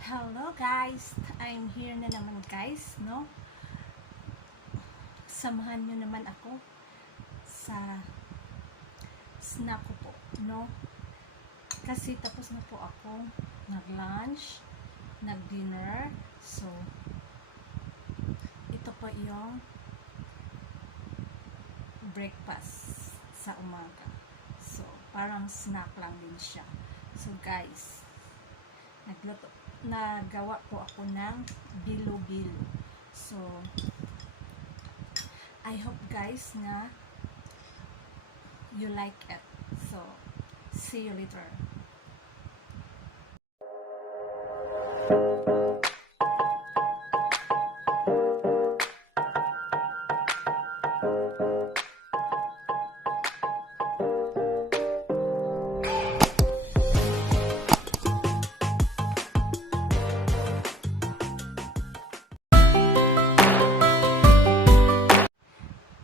Hello guys! I'm here na naman guys, no? Samahan nyo naman ako sa snack ko po, no? Kasi tapos na po ako nag-lunch, nag-dinner. So, ito po yung breakfast sa umaga. So, parang snack lang din siya. So guys, nagawa po ako ng bilo-bilo. So, I hope guys na you like it. So, see you later.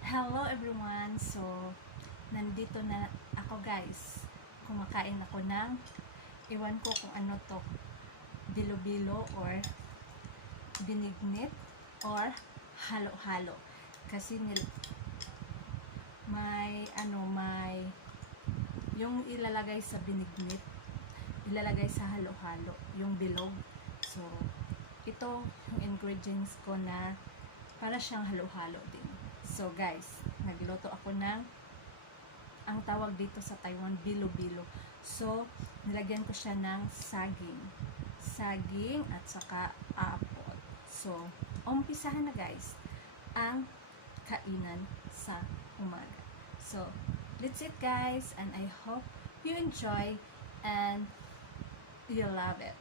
Hello everyone! So, nandito na ako guys. Kumakain ako ng, iwan ko kung ano to, bilo-bilo or binignit or halo-halo. Kasi may yung ilalagay sa binignit, ilalagay sa halo-halo, yung bilog. So, ito yung ingredients ko na para siyang halo-halo din. So guys, nagluto ako ng, ang tawag dito sa Taiwan, bilo-bilo. So, nilagyan ko siya ng saging at saka apple. So, umpisahan na guys ang kainan sa umaga. So, that's it guys, and I hope you enjoy and you love it.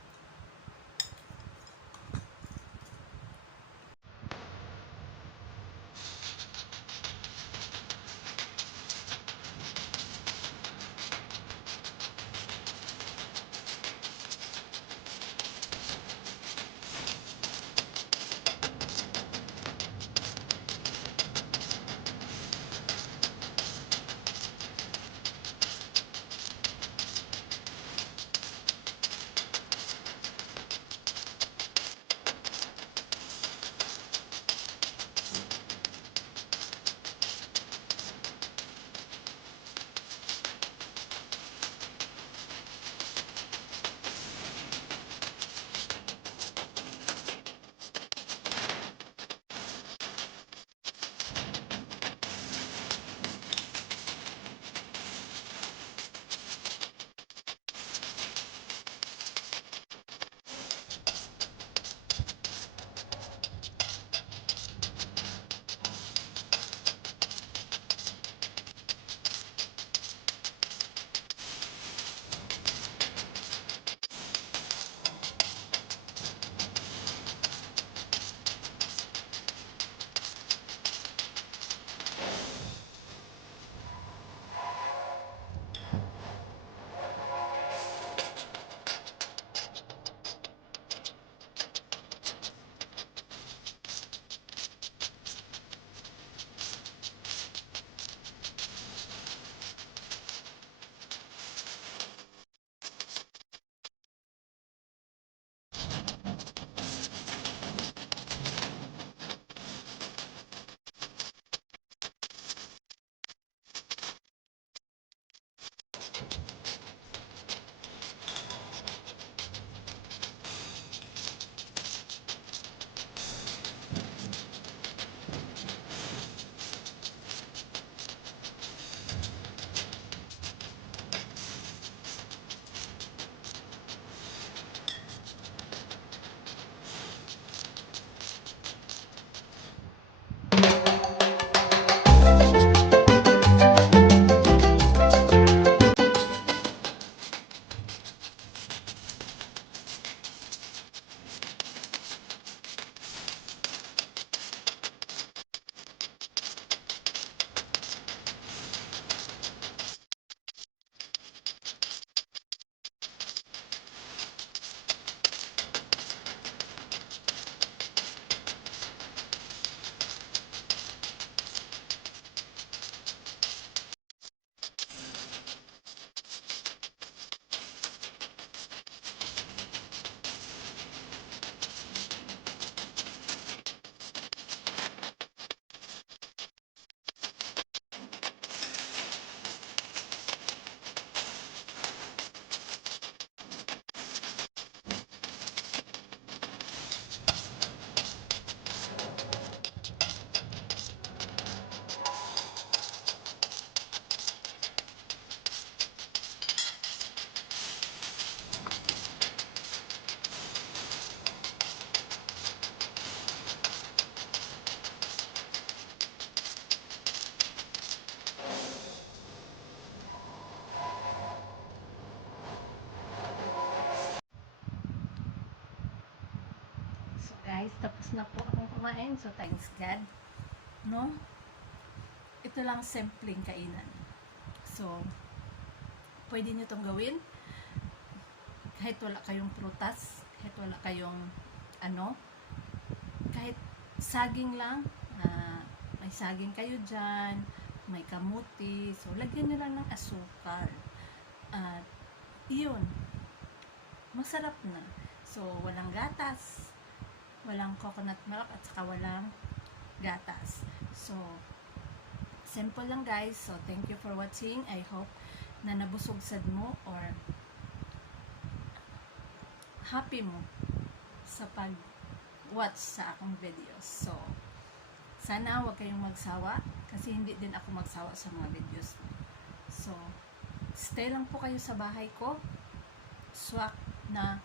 Guys, tapos na po akong kumain. So, thanks God. No? Ito lang simpleng kainan. So, pwede nyo itong gawin. Kahit wala kayong prutas, kahit wala kayong kahit saging lang, may saging kayo dyan, may kamuti, so lagyan nyo lang ng asukal. At iyon, masarap na. So, walang gatas, walang coconut milk, at saka walang gatas. So, simple lang guys. So, thank you for watching. I hope na nabusog sad mo or happy mo sa pag-watch sa akong videos. So, sana huwag kayong magsawa kasi hindi din ako magsawa sa mga videos mo. So, stay lang po kayo sa bahay ko. Swak na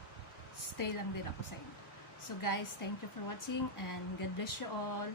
stay lang din ako sa inyo. So guys, thank you for watching and God bless you all.